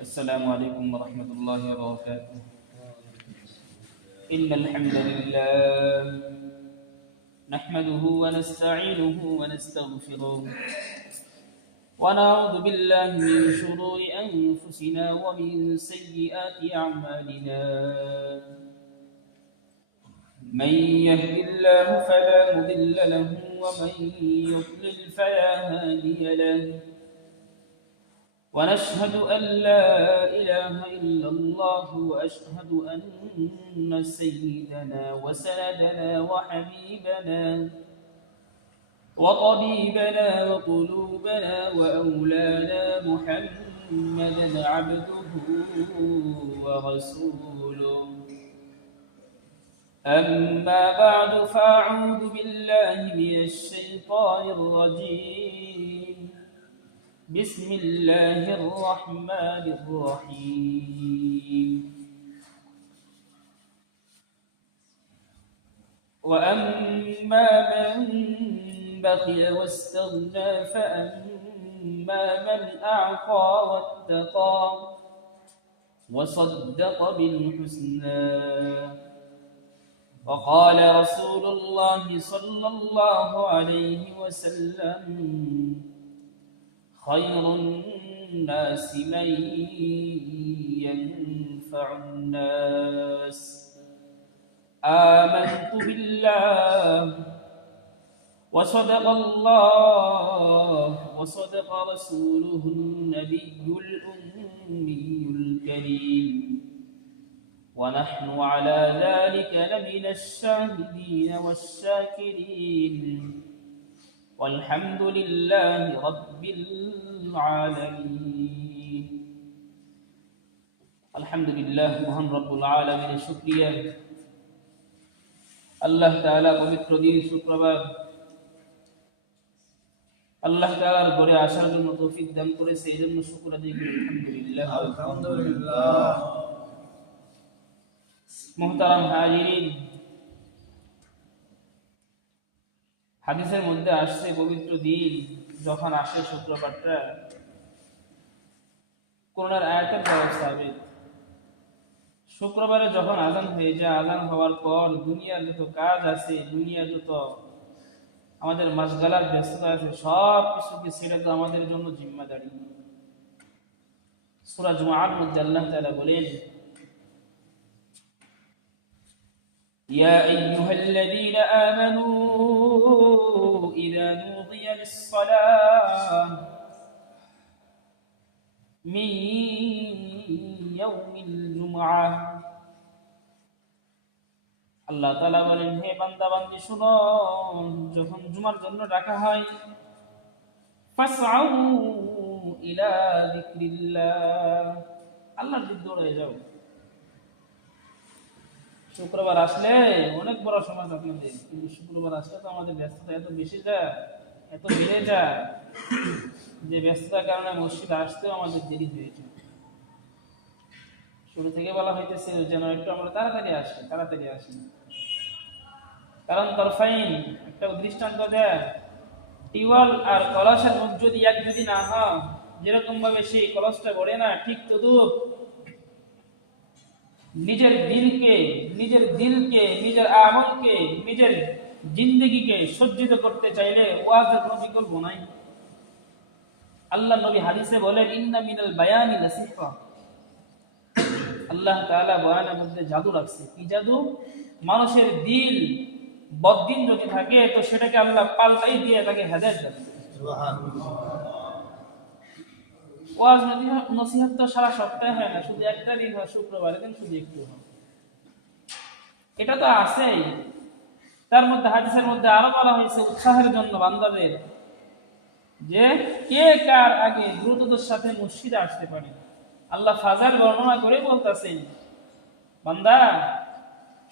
السلام عليكم ورحمة الله وبركاته. إن الحمد لله نحمده ونستعينه ونستغفره ونعوذ بالله من شرور أنفسنا ومن سيئات أعمالنا. من يهد الله فلا مضل له ومن يضلل فلا هادي له. ونشهد أن لا إله إلا الله وأشهد أن سيدنا وسندنا وحبيبنا وطبيبنا وقلوبنا وأولانا محمدا عبده ورسوله. أما بعد فأعوذ بالله من الشيطان الرجيم. بسم الله الرحمن الرحيم. وأما من بخل واستغنى فأما من أعطى واتقى وصدق بالحسنى. وقال رسول الله صلى الله عليه وسلم: خير الناس من ينفع الناس. آمنت بالله وصدق الله وصدق رسوله النبي الأمي الكريم، ونحن على ذلك لمن الشاهدين والشاكرين، والحمد لله رب العالمين. আলহামদুলিল্লাহ, মহান রব্বুল আলামিনের শুকরিয়া। আল্লাহ তাআলা পবিত্র দিন শুক্রবার আল্লাহ তাআলার ঘরে আসার জন্য তৌফিক দান করেছে, এই জন্য শুকর আদায় করি আলহামদুলিল্লাহ। আলহামদুলিল্লাহ। মুহতারাম হাজিরিন, হাদিসের মধ্যে আসছে পবিত্র দিন যখন আসে শুক্রবারটা, কোরআনের আয়াতের ব্যবস্থা হবে। শুক্রবারে যখন আযান হয়ে যায়, আযান হওয়ার পর দুনিয়ার যত কাজ আছে, দুনিয়ার যত আমাদের মাসগালার ব্যস্ততা আছে, সব কিছুকে ছেড়ে তো আমাদের জন্য জিম্মাদারি। সূরা জুমআর মধ্যে আল্লাহ তাআলা বলেন: يا أيها الذين آمنوا إذا نودي للصلاة من يوم الجمعة। আল্লাহ তাআলা বলেন, হে বান্দা বান্দি শুনো, যখন জুমার জন্য ডাকা হয়, ফাসআউ ইলা যিকরিল্লাহ, আল্লাহর দিকে দৌড়ে যাও। শুক্রবার আসলে অনেক বড় সমাজ আপনাদের, কিন্তু শুক্রবার আসলে তো আমাদের ব্যস্ততা এত বেশি যায়, এত বেড়ে যায় যে ব্যস্ততার কারণে মসজিদে আসতেও আমাদের দেরি হয়ে যায়। শুরু থেকে বলা হইতেছে যেন একটু আমরা তাড়াতাড়ি আসি। কারণ তরফাইন একটা দৃষ্টান্ত দেয়, টিওয়াল আর কলসের মধ্যে যদি এক যদি না হয়, যেরকম ভাবে সেই কলসটা গড়ে না, ঠিক তদ্রূপ নিজের দিলকে, নিজের আমলকে, নিজের জিন্দেগিকে সজ্জিত করতে চাইলে ওয়াজের কোনো বিকল্প নাই। আল্লাহ নবী হাদিসে বলেন, ইন্না মিনাল বায়ানি লাসিফা, আল্লাহ তাআলা বয়ানের মধ্যে জাদু রাখছে। কি জাদু? মানুষের দিল বদ্দিন যদি থাকে তো সেটাকে আল্লাহ পাল্টাই দিয়ে তাকে হেদায়েত দেন। সুবহানাল্লাহ। ওয়াজ নসিহত তো সারা সপ্তাহে হয় না, শুধু একটা দিন হয়, শুক্রবারে দিন শুধু একটু হয়। এটা তো আছেই। তার মধ্যে হাদিসের মধ্যে আরো বলা হয়েছে উৎসাহের জন্য বান্দাদের, যে কে কার আগে দ্রুততার সাথে মসজিদে আসতে পারে। আল্লাহ ফাজাল বর্ণনা করে বলতেছেন, বান্দা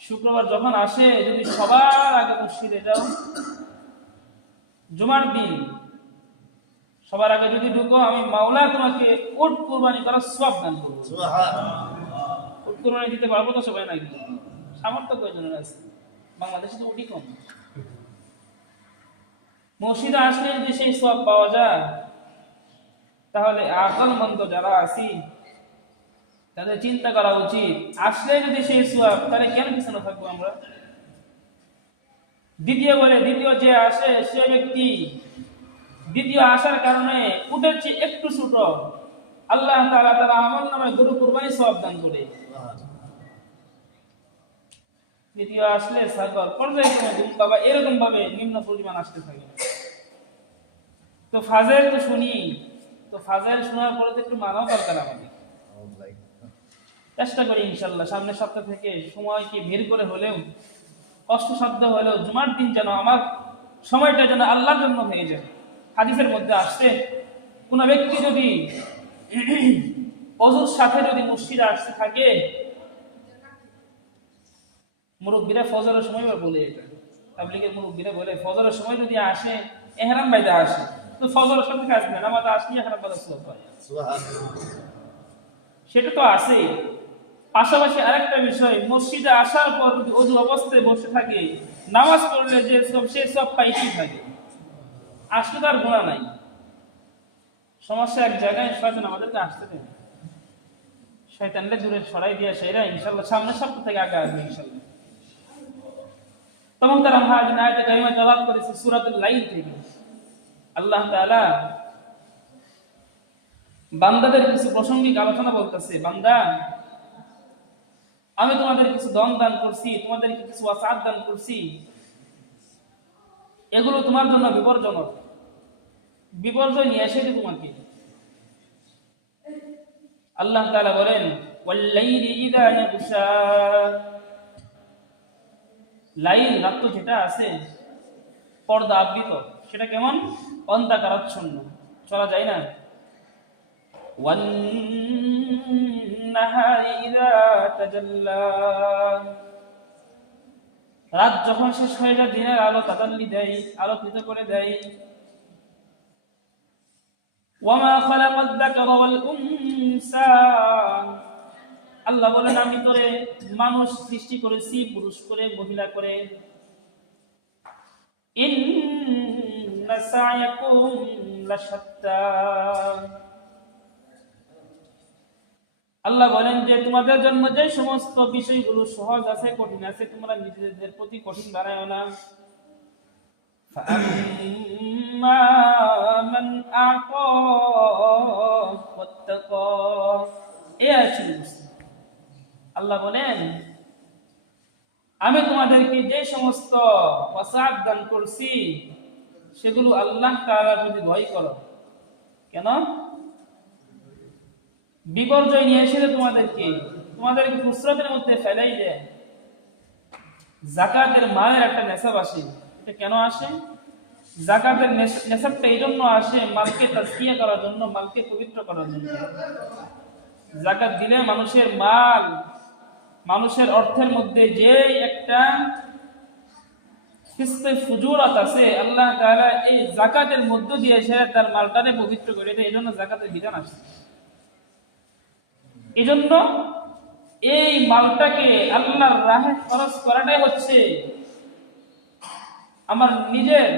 শুক্রবার যখন আসে যদি সবার আগে মসজিদে যাও, জুমার দিন সবার আগে যদি ঢুকো, আমি মাওলা তোমাকে উট কুরবানি করার সওয়াব দান করব। সুবহানাল্লাহ। উট কুরবানি দিতে পারবো তো সবাই নাকি? সামর্থ্য কয়জনের আছে? বাংলাদেশে তো উটই কম। মসজিদে আসলে যে সেই সওয়াব পাওয়া যায়, তাহলে আকলমন্দ যারা আছি তাদের চিন্তা করা উচিত, আসলে যদি সেই সোয়াব তাহলে কেন পিছনে থাকবো আমরা। দ্বিতীয় যে আসে সে ব্যক্তি দ্বিতীয় আসার কারণে উটের চেয়ে একটু ছোট, আল্লাহ তাআলা তার আমল নামে গরু কুরবানি সওয়াব দান করে। দ্বিতীয় আসলে ছাগল, পর্যায়ক্রমে দুম বাবা এরকম ভাবে নিম্ন পরিমাণ আসতে থাকে। তো ফাজিল তো শুনি, তো ফাজিল শোনার পরে তো একটু মানাও দরকার আমাদের। চেষ্টা করি ইনশাআল্লাহ সামনের সপ্তাহ থেকে সময় কি বের করে হলেও, কষ্টসাধ্য হলেও জুমার দিন যেন আমার সময়টা যেন আল্লাহর জন্য হয়ে যায়। হাদিসের মধ্যে আসছে, কোন ব্যক্তি যদি ওযুর সাথে যদি মসজিদে আসতে থাকে, মুরব্বীরা ফজরের সময় বলে, এটা তাবলীগের মুরব্বীরা বলে ফজরের সময় যদি আসে, ইহরাম বাইদা আসে, তো ফজরের সাথে কাজ নেই, নামাজ আসলে ইহরাম বাইদা সওয়াব পায়। সেটা তো আছেই। পাশাপাশি আরেকটা বিষয়, মসজিদে আসার পর যদি ওযু অবস্থায় বসে থাকে, নামাজ পড়লে যে সব সে সব পাইতেই থাকে, আসলে তার গুনাহ নাই। সমস্যা এক জায়গায়, শয়তান আমাদেরকে আসতে দেয়, শয়তানকে দূরে সরাই দিয়ে সেরা ইনশাআল্লাহ সামনের সপ্তাহ থেকে আগে আসবে ইনশাআল্লাহ। তখন তারা হাজির আয়াতে কারিমা তেলাওয়াত করেছে সূরাতুল লাইল থেকে। আল্লাহ তাআলা বান্দাদের কিছু প্রাসঙ্গিক আলোচনা বলতেছে, বান্দা আমি তোমাদের কিছু ধন দান করছি, তোমাদের কিছু ওয়াসাত দান করছি, এগুলো তোমার জন্য বিপজ্জনক, বিপর্যয় নিয়ে এসে তোমাকে। আল্লাহ তাআলা বলেন ওয়াল্লাইলি ইযা ইয়াগশা, লাইল রাত যেটা আছে পর্দা আবৃত, সেটা কেমন অন্ধকারাচ্ছন্ন, চলা যায় না। ওয়ান নাহারি ইযা তাজাল্লা, রাত যখন শেষ হয়ে যায় দিনের আলো তাতাল্লি দেয়, আলোকিত করে দেয়। ওয়ামা খালাকাদ যাকারা ওয়াল উনসা, আল্লাহ বলেন আমি তোরে মানুষ সৃষ্টি করেছি পুরুষ করে মহিলা করে। ইন্না সা'য়াকুম লাশাত্তা, আল্লাহ বলেন যে তোমাদের জন্য যে সমস্ত বিষয়গুলো সহজ আছে কঠিন আছে, তোমরা নিজেদের প্রতি কঠিন বানায়ো না। ফাআম্মা মান আ'তা ওয়াত্তাকা, এই আছে আল্লাহ বলেন আমি তোমাদেরকে যে সমস্ত ওয়াসাত দান করছি সেগুলো আল্লাহ তাআলা যদি ভয় করো। কেন? বিপর্যয় নিয়ে এসে তোমাদেরকে ফুসরাতের মধ্যে ফেলাই দেয়। যাকাতের মালের একটা নেশাব আসে, এটা কেন আসে? যাকাতের নেশাবটা এই জন্য আসে মালকে তাজকিয়া করার জন্য, মালকে পবিত্র করার জন্য। যাকাত দিলে মানুষের মাল, মানুষের অর্থের মধ্যে যে একটা ফিসকে ফুজুরাত আছে, আল্লাহ তাআলা এই যাকাতের মধ্য দিয়ে সে তার মালটাকে পবিত্র করে দেয়। এজন্য যাকাতের বিধান আসে। এজন্য এই মালটাকে আল্লাহর রাহে খরচ করাটাই হচ্ছে আমার নিজের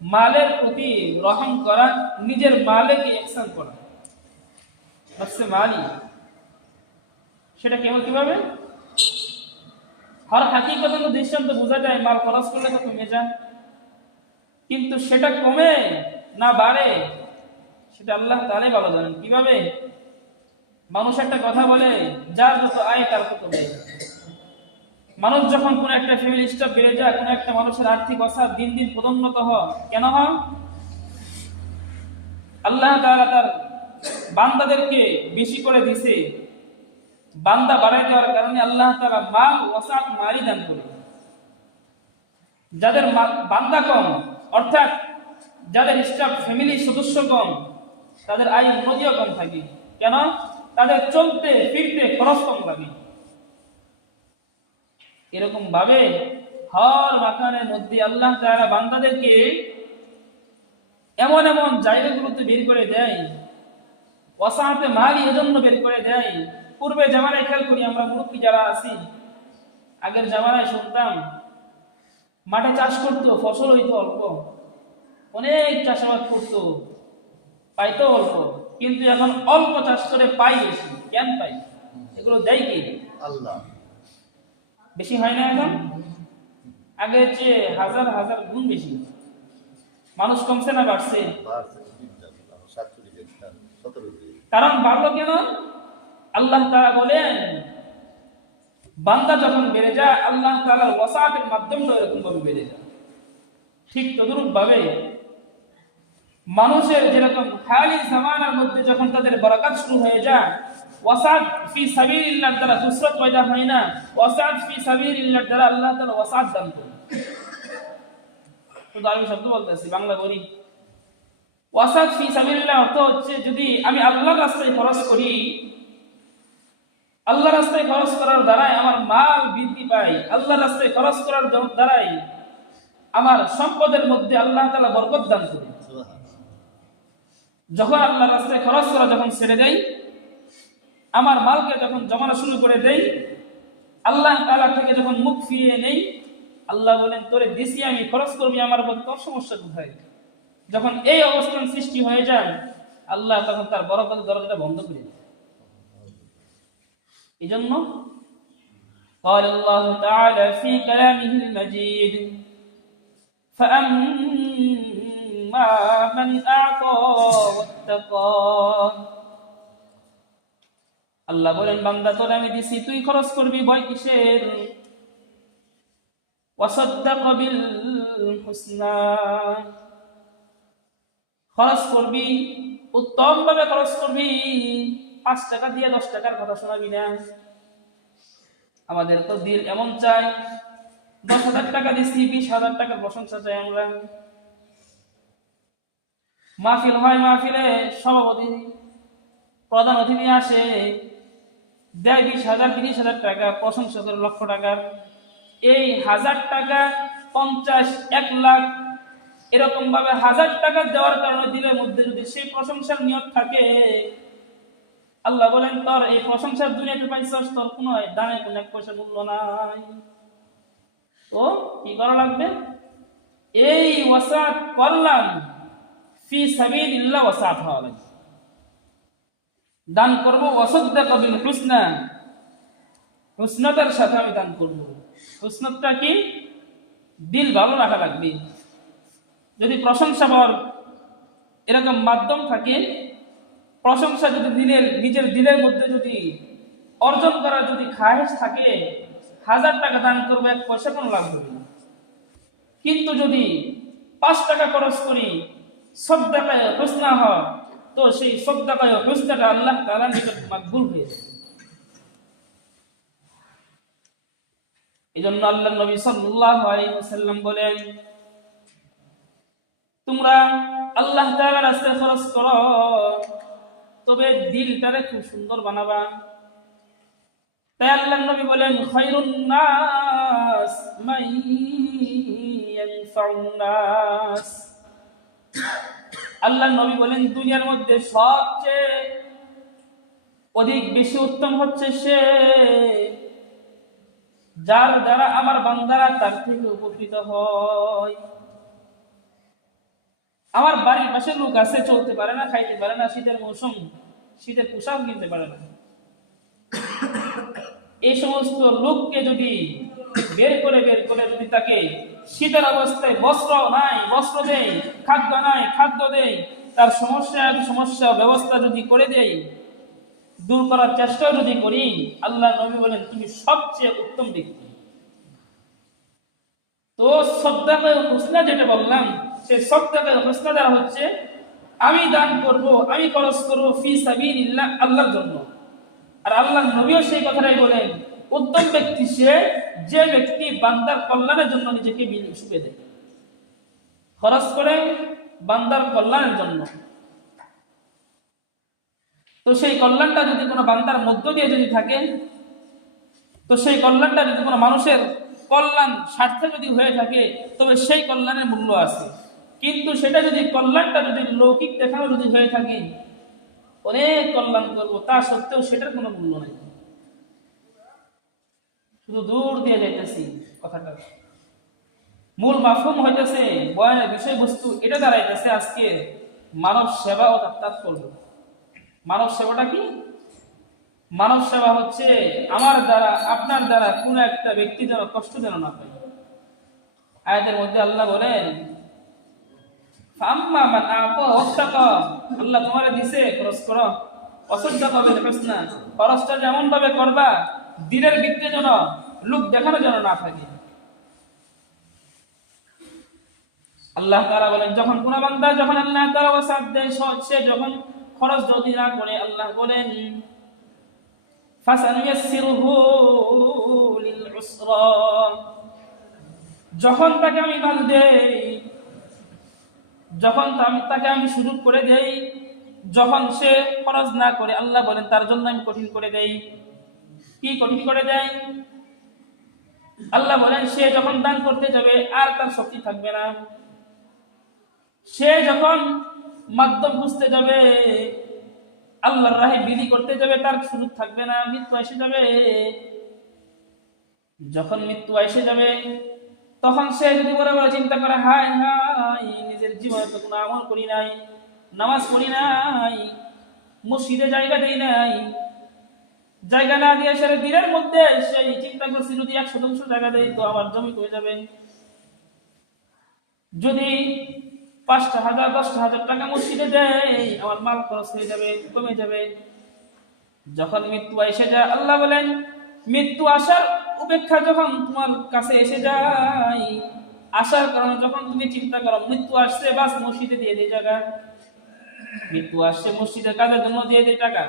মালের প্রতি রহম করা, নিজের মালেকে ইহসান করা। নফসে মালি, সেটা কেমন কিভাবে? হর হাকিকতের দৃষ্টান্ত বোঝা যায়, মাল খরচ করলে তো কমে যায়, কিন্তু সেটা কমে না বাড়ে সেটা আল্লাহ তাআলাই ভালো জানেন। কিভাবে? মানুষ একটা কথা বলে, যার যত আয় তার কত ব্যয়। মানুষ যখন কোন একটা ফ্যামিলি স্টাফ বেড়ে যায়, কোন একটা মানুষের আর্থিক অবস্থা দিন দিন পদোন্নত হয়, কেন হয়? আল্লাহ তাআলা তার বান্দাদেরকে বেশি করে দিয়েছে, বান্দা বাড়াই দেওয়ার কারণে আল্লাহ তাআলা মাল ওয়াসাত মারি দান করে। যাদের বান্দা কম, অর্থাৎ যাদের স্টাফ ফ্যামিলি সদস্য কম, তাদের আয় উন্নতিও কম থাকে। কেন? তাদের চলতে ফিরতে খরচ কম লাগে। এরকম ভাবে হর মাকানের মধ্যে আল্লাহ তাআলা বান্দাদেরকে এমন এমন জায়গাগুলোতে বের করে দেয়, ওয়াসাতে মালি এজন্য বের করে দেয়। পূর্বে জামানায় খেয়াল করি আমরা মুরব্বী যারা আছি, আগের জামানায় শুনতাম মাঠে চাষ করতো, ফসল হইতো অল্প, অনেক চাষাবাদ করতো, পাইতো অল্প, কিন্তু এখন অল্প চাষ করে পাই বেশি। কেন পাই? এগুলো দেয় কি? আল্লাহ। বেশি হয় না এখন? আগের চেয়ে হাজার হাজার গুণ বেশি। মানুষ কমছে না বাড়ছে? কারণ বাড়লো কেন? আল্লাহ তাআলা বলেন বান্দা যখন বেড়ে যায় আল্লাহ তাআলার ওয়াসাতের মাধ্যমে এরকম ভাবে বেড়ে যায়। ঠিক তদরূপ ভাবে মানুষের যেরকম খালি জামানার মধ্যে যখন তাদের বরকত শুরু হয়ে যায়, ওয়াসাত ফি সাবিলিল্লাহ দ্বারা নুসরত পয়দা হয় না, ওয়াসাত ফি সাবিলিল্লাহ দ্বারা আল্লাহ তাআলা ওয়াসাত দান করেন। তো আমি শব্দ বলতেছি, বাংলা বলি। ওয়াসাত ফি সাবিলিল্লাহ অর্থ হচ্ছে যদি আমি আল্লাহর রাস্তায় খরচ করি, আল্লাহর রাস্তায় খরচ করার দ্বারাই আমার মাল বৃদ্ধি পায়, আল্লাহর রাস্তায় খরচ করার দ্বারাই আমার সম্পদের মধ্যে আল্লাহ তাআলা বরকত দান করেন। যখন আল্লাহর রাস্তায় খরচ করা যখন ছেড়ে দেই, আমার মালকে যখন জমানো শুরু করে দেই, আল্লাহ তাআলা থেকে যখন মুখ ফিরিয়ে নেই, আল্লাহ বলেন তোরে দিছি আমি, খরচ করবি আমার উপর, তোর সমস্যা কোথায়? যখন এই অবস্থান সৃষ্টি হয়ে যায় আল্লাহ তখন তার বরকতের দরজাটা বন্ধ করে দেয়। এজন্য قال الله تعالى في كلامه المجيد فأما من أعطى واتقى আল্লাহ বলেন বান্দা তোরে আমি দিছি, তুই খরচ করবি, ভয় কিসের? ওয়াসাদ্দাকা বিল হুসনা, খরচ করবি, উত্তম ভাবে খরচ করবি, 5 টাকা দিয়ে 10 টাকার কথা শোনাবি না। আমাদের তো দিল এমন চাই 10,000 টাকা দিচ্ছি 20,000 টাকার প্রশংসা চাই আমরা। মাহফিল হয়, মাহফিলে সভাপতি প্রধান অতিথি আসে, দেয় 20,000 30,000 টাকা, প্রশংসা করে লক্ষ টাকার। এই 1000 টাকা 50 1 লাখ এরকম ভাবে 1000 টাকা দেওয়ার কারণে দিলের মধ্যে যদি সেই প্রশংসার নিয়ত থাকে, আল্লাহ বলেন তোর এই প্রশংসার দুনিয়াতে পাইছস, তোর কোনো দামে কোনো 1 পয়সা মূল্য নাই। তো কি করা লাগবে? এই ওয়াসাত করলাম ফি সাবিলিল্লাহ, ওয়াসাত হওয়া লাগবে। দান করব ওয়াসাদ্দাকা বিল হুসনা, হুসনতার সাথে আমি দান করব। হুসনতটা কি? দিল ভালো রাখা লাগবে। যদি প্রশংসা পাওয়ার এরকম মাধ্যম থাকে, প্রশংসা যদি নিজের দিলের মধ্যে যদি অর্জন করার যদি খায়েশ থাকে, 1000 টাকা দান করবো, 1 পয়সা কোনো লাভ হবে না। কিন্তু যদি 5 টাকা খরচ করি, সাদকায়ে হুসনা হয়, তো সেই সাদকায়ে হুসনাটা আল্লাহ তাআলার নিকট মকবুল হয়ে যাবে। এজন্য আল্লাহর নবী সাল্লাল্লাহু আলাইহি ওয়াসাল্লাম বলেন তোমরা আল্লাহ তাআলার রাস্তায় খরচ করো, তবে দিলটারে খুব সুন্দর বানাবা। তাই আল্লাহর নবী বলেন খায়রুন নাস মান ইয়ানফাউন নাস। আল্লাহর নবী বলেন দুনিয়ার মধ্যে সবচেয়ে অধিক বেশি উত্তম হচ্ছে সে যার দ্বারা আমার বান্দারা তার থেকে উপকৃত হয়। আমার বাড়ির পাশে লোক আছে, চলতে পারে না, খাইতে পারে না, শীতের মৌসুম, শীতের পোশাক কিনতে পারে না। এই সমস্ত লোককে যদি বের করে যদি তাকে শীতের অবস্থায় বস্ত্র নাই, বস্ত্র দেই, খাদ্য নাই, খাদ্য দেই, তার সমস্যা ব্যবস্থা যদি করে দেই, দূর করার চেষ্টা যদি করি, আল্লাহ নবী বলেন তুমি সবচেয়ে উত্তম ব্যক্তি। তো সাদকায়ে হুসনা যেটা বললাম, সেই সাদকায়ে হুসনা দ্বারা হচ্ছে আমি দান করব, আমি খরচ করব ফি সাবিলিল্লাহ, আল্লাহর জন্য। আর আল্লাহর নবীও সেই কথাটাই বলেন উত্তম ব্যক্তি সে যে ব্যক্তি বান্দার কল্যাণের জন্য নিজেকে বিলিয়ে দেয়, খরচ করে বান্দার কল্যাণের জন্য। তো সেই কল্যাণটা যদি কোনো বান্দার মধ্য দিয়ে যদি থাকে, তো সেই কল্যাণটা যদি কোনো মানুষের কল্যাণ স্বার্থে যদি হয়ে থাকে, তবে সেই কল্যাণের মূল্য আছে। কিন্তু সেটা যদি কল্যাণটা যদি লৌকিক দেখানো যদি হয়ে থাকে, অনেক কল্যাণ করবো, তা সত্ত্বেও সেটার কোনো মূল্য নেই, শুধু দূর দিয়ে যাইতেছি কথাটা। মূল মাফহুম হইতেছে বয়ানের বিষয়বস্তু এটা দাঁড়াইতেছে আজকে মানব সেবা ও তাৎপর্য। মানব সেবাটা কি? মানব সেবা হচ্ছে আমার দ্বারা আপনার দ্বারা কোন একটা ব্যক্তি যেন কষ্ট যেন না পায়। আয়াতের মধ্যে আল্লাহ বলেন ফাম্মা মান আতা ওয়াত্তাকা, আল্লাহ তোমারে দিছে খরচ করো, অসাদ্দাকা বিল হুসনা, খরচটা যেমন ভাবে করবা দিনের ভিত্তিতে যেন লোক দেখানো যেন না থাকে। আল্লাহ তাআলা বলেন যখন কোন বান্দা যখন আল্লাহ তাআলা ওয়াসাত দেয় সে যখন খরচ যদি না করে আল্লাহ বলেন ফাসানুয়াসসিরুহু লিল উসরা, যখন তাকে আমি মাল দেই, যখন তাকে আমি সুযোগ করে দেই, যখন সে খরচ না করে আল্লাহ বলেন তার জন্য আমি কঠিন করে দেই। কি কঠিন করে দেয়? আল্লাহ বলেন সে যখন দান করতে যাবে আর তার শক্তি থাকবে না, সে যখন মাধ্যম খুঁজতে যাবে আল্লাহর রাহে বিধি করতে যাবে তার সুযোগ থাকবে না, মৃত্যু এসে যাবে। যখন মৃত্যু এসে যাবে তখন সে যদি বলে বলে চিন্তা করে হায় হায় নিজের জীবনে তো কোনো আমল করি নাই, নামাজ পড়ি নাই, মসজিদে জায়গা দেই নাই, জায়গা না দিয়ে সে দিনের মধ্যে সেই চিন্তা করছি যদি 100% জায়গা দেই তো আমার জমি হয়ে যাবে, যদি 5,000 10,000 টাকা মসজিদে দেয় আমার মাল খরচ হয়ে যাবে, কমে যাবে। যখন মৃত্যু এসে যায় আল্লাহ বলেন মৃত্যু আসার উপেক্ষা যখন তোমার কাছে এসে যায়, আসার কারণে যখন তুমি চিন্তা করো মৃত্যু আসছে বাস মসজিদে দিয়ে দিই জায়গা, মৃত্যু আসছে মসজিদের কাজের জন্য দিয়ে দিই টাকা,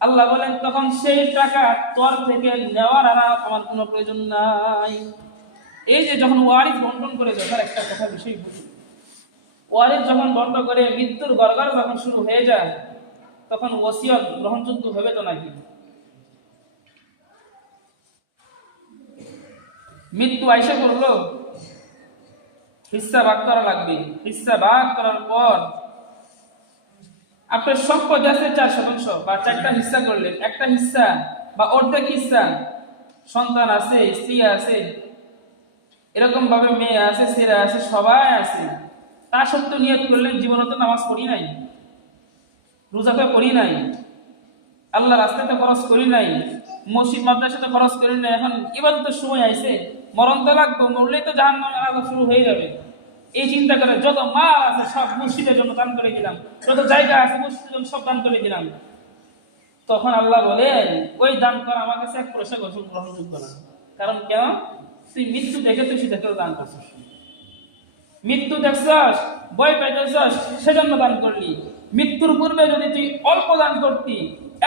আল্লাহ বলেন তখন সেই টাকা তোর থেকে নেওয়ার আর আমার কোনো প্রয়োজন নাই। এই যে যখন ওয়ারিস বন্টন করে দেখার একটা কথা বিষয় বুঝি, ওয়ারিস যখন বন্টন করে মৃত্যুর গড়গড় যখন শুরু হয়ে যায় তখন ওসিয়ত গ্রহণযোগ্য হবে তো নাকি? মৃত্যু আইসা করলো হিস্সা ভাগ করা লাগবে, হিস্সা ভাগ করার পর আপনার সম্পদ আছে 4% বা 4টা হিস্সা করলেন, একটা হিস্সা বা অর্ধেক হিস্সা সন্তান আছে, স্ত্রী আছে, এরকম ভাবে মেয়ে আছে, ছেলে আছে, সবাই আছে, তা সত্ত্বেও নিয়ত করলেন জীবনে তো নামাজ পড়ি নাই, রোজা তো করি নাই, আল্লাহ রাস্তাতে খরচ করি নাই, মসজিদ মাদ্রাসাতে খরচ করি নাই, এখন ইবাদতের সময় আইছে, মরণ তো লাগবে, মরলেই তো জাহান্নামের আযাব শুরু হয়ে যাবে, এই চিন্তা করে যত মাল আছে সব মসজিদের জন্য দান করে দিলাম, যত জায়গা আছে মসজিদের জন্য সব দান করে দিলাম। তখন আল্লাহ বলেন ওই দান করা আমার কাছে 1% গ্রহণযোগ্য না। কারণ কেন? তুই মৃত্যু দেখে তুই সেটাকেও দান করছিস, মৃত্যু দেখছস ভয় পাইতেছস সেজন্য দান করলি। মৃত্যুর পূর্বে যদি তুই অল্প দান করতি,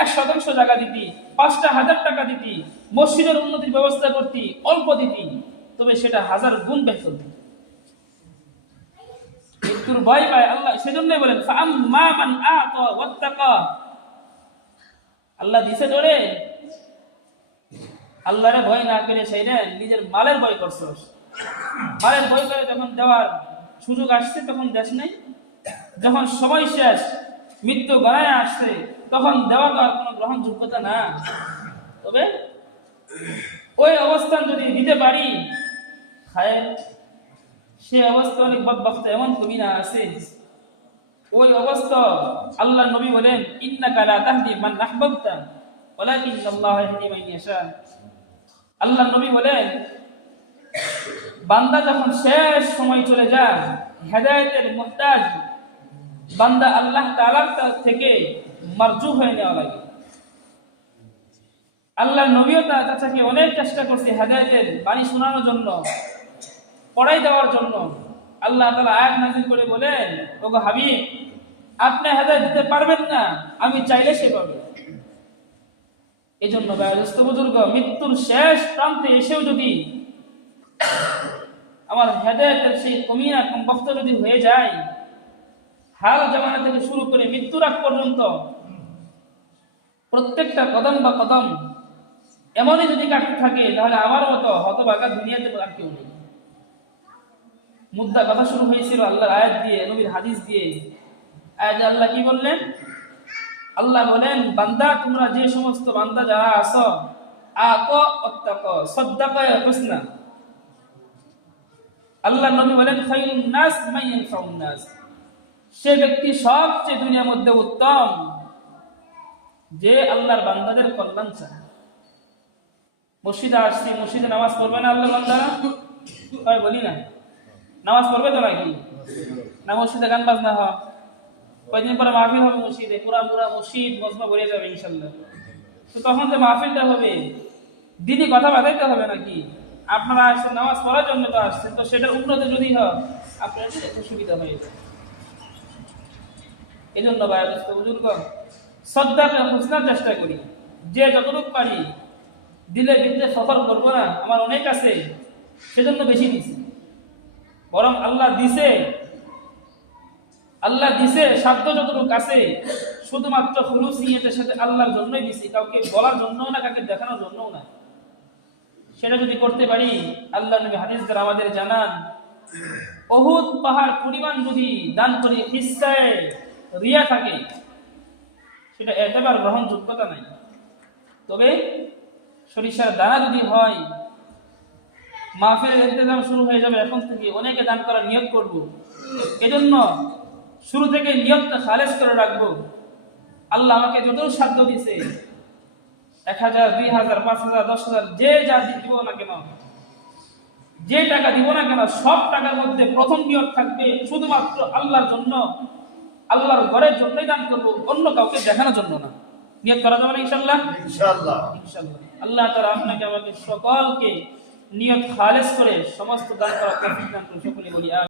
1% জায়গা দিতি, 5,000 টাকা দিতি, মসজিদের উন্নতির ব্যবস্থা করতি, অল্প দিতি, তবে সেটা 1000 গুণ বেহতর দিত। মৃত্যুর ভয় পায় আল্লাহ, সেজন্যই বলেন ফাআম্মা মান আতা ওয়াত্তাকা, আল্লাহ দিছে ধরে আল্লাহরে ভয় না করে সেইটা নিজের মালের ভয় করছস, মালের ভয় করে যখন দেওয়ার সুযোগ আসছে তখন দেশ নাই, যখন সময় শেষ মৃত্যু গড়ায় আসছে তখন দেওয়া তো আর কোনো গ্রহণযোগ্যতা না। তবে ওই অবস্থান যদি দিতে পারি খায়, সে অবস্থা অনেক বদবখত এমন কবি না আছে, ওই অবস্থা আল্লাহ নবী বলেন ইন্নাকা লা তাহদি মান আহবাবতা ওয়ালাকিন্নাল্লাহু ইয়াহদি মান ইয়াশা। আল্লাহ নবী বলেন বান্দা যখন শেষ সময় চলে যায়, হেদায়েতের মুহতাজ বান্দা আল্লাহ তাআলার থেকে মারজু হয়ে নেওয়া লাগে। আল্লাহ নবীও তার কাছে অনেক চেষ্টা করছে হেদায়েতের বাণী শোনানোর জন্য, পড়াই দেওয়ার জন্য। আল্লাহ তাআলা আয়াত নাযিল করে বলেন ওগো হাবিব আপনি হেদায়েত দিতে পারবেন না, আমি চাইলে সে পাবে। এজন্য বয়োজ্যেষ্ঠ বুজুর্গ মৃত্যুর শেষ প্রান্তে এসেও যদি আমার হেদায়েতের সেই কমিয়া কমবক্ত যদি হয়ে যায়, হাল জামানা থেকে শুরু করে মৃত্যুর আগ পর্যন্ত প্রত্যেকটা কদম বা কদম এমনই যদি কাটতে থাকে তাহলে আমার মতো হতভাগা দুনিয়াতে আর কেউ নেই। মুদ্রা কথা শুরু হয়েছিল আল্লাহর আয়াত দিয়ে, নবীর হাদিস দিয়ে। আয়াতে আল্লাহ কি বললেন? আল্লাহ বলেন বান্দা তোমরা যে সমস্ত বান্দা যারা আছো আতা ওয়াত্তাকা সাদ্দাকা হুসনা, আল্লাহ নবী বলেন খায়রুন নাস মান ইয়ানফাউন নাস, সে ব্যক্তি সবচেয়ে দুনিয়ার মধ্যে উত্তম যে আল্লাহর বান্দাদের কল্যাণ চায়। মসজিদে আসছি, মসজিদে নামাজ পড়বে না আল্লাহর বান্দারা? হয় বলি না, নামাজ পড়বে তো নাকি? না মসজিদে গান বাজনা হয়? কয়েকদিন পরে মাহফিল হবে মসজিদে, পুরা মসজিদ মজমা ভরে যাবে ইনশাল্লাহ। তো তখন যে মাহফিলটা হবে, দিনই কথা বাজাইতে হবে নাকি? আপনারা আসছেন নামাজ পড়ার জন্য তো আসছেন, তো সেটার উন্নতি যদি হয় আপনার একটু সুবিধা হয়ে যায়। এই জন্য বায়োদস্ত বুজুর্গ শ্রদ্ধাকে খুঁজনার চেষ্টা করি, যে যতটুকু পারি দিলে বিদ্যে সফর করবো না, আমার অনেক আছে সেজন্য বেশি দিছি। বরং আল্লাহ দিছে সাধ্য যতটুকু আছে, শুধুমাত্র খুলুস নিয়তের সাথে আল্লাহর জন্যই দিছি, কাউকে বলার জন্যও না, কাউকে দেখানোর জন্যও না। সেটা যদি করতে পারি, আল্লাহ নবী হাদিস দ্বারা আমাদের জানান, উহুদ পাহাড় পরিমাণ যদি দান করি হিস্সায় রিয়া থাকে, সেটা একেবারে গ্রহণযোগ্যতা নাই। তবে সরিষার দানা যদি হয়, মাহফিলের ইন্তজাম শুরু হয়ে যাবে এখন থেকে, অনেকে দান করার নিয়ত করব। এজন্য শুরু থেকে নিয়তটা খালেস করে রাখবো। আল্লাহ আমাকে যত সাধ্য দিছে, 1000, 2000, 5000, 10,000, যে যা দিব না কেন, যে টাকা দিব না কেন, সব টাকার মধ্যে প্রথম নিয়ত থাকবে শুধুমাত্র আল্লাহর জন্য, আল্লাহর ঘরের জন্যই দান করব, অন্য কাউকে দেখানোর জন্য না। নিয়ত করা যাবে না ইনশাআল্লাহ? ইনশাআল্লাহ। আল্লাহ তাআলা আপনাকে আমাকে সকলকে নিয়ত খালেস করে সমস্ত দান করা তৌফিক দান করুন। সকলে বলি